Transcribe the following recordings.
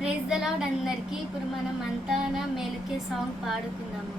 Praise the lord ఇప్పుడు మనం అంతాన మేలుకే song పాడుకుందాము.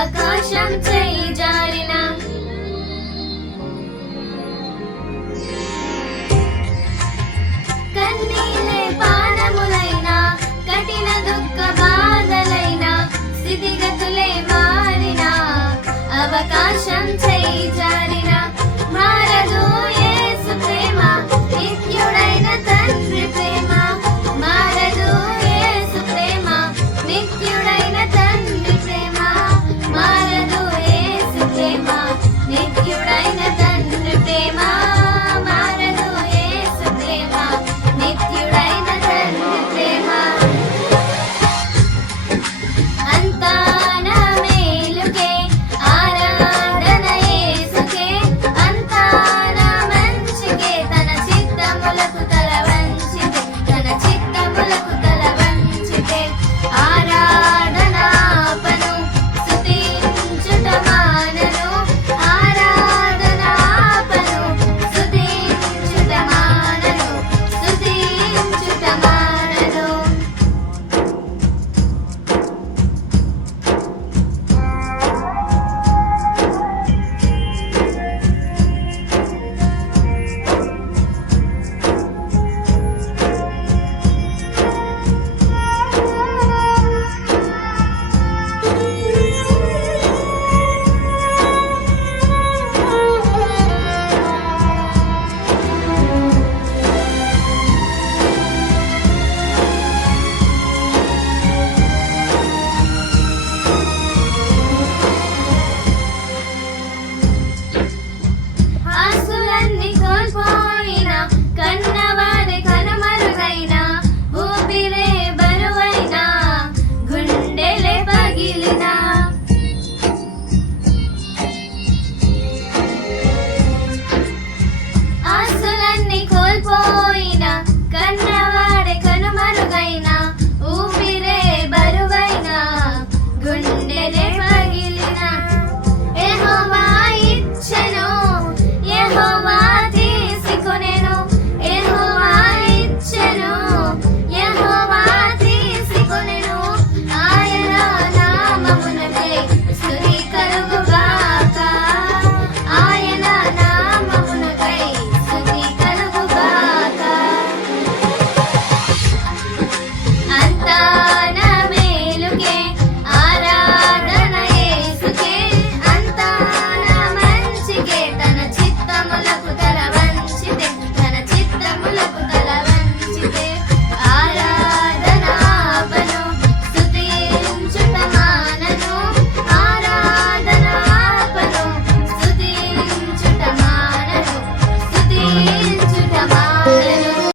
అవకాశం చెయ్యి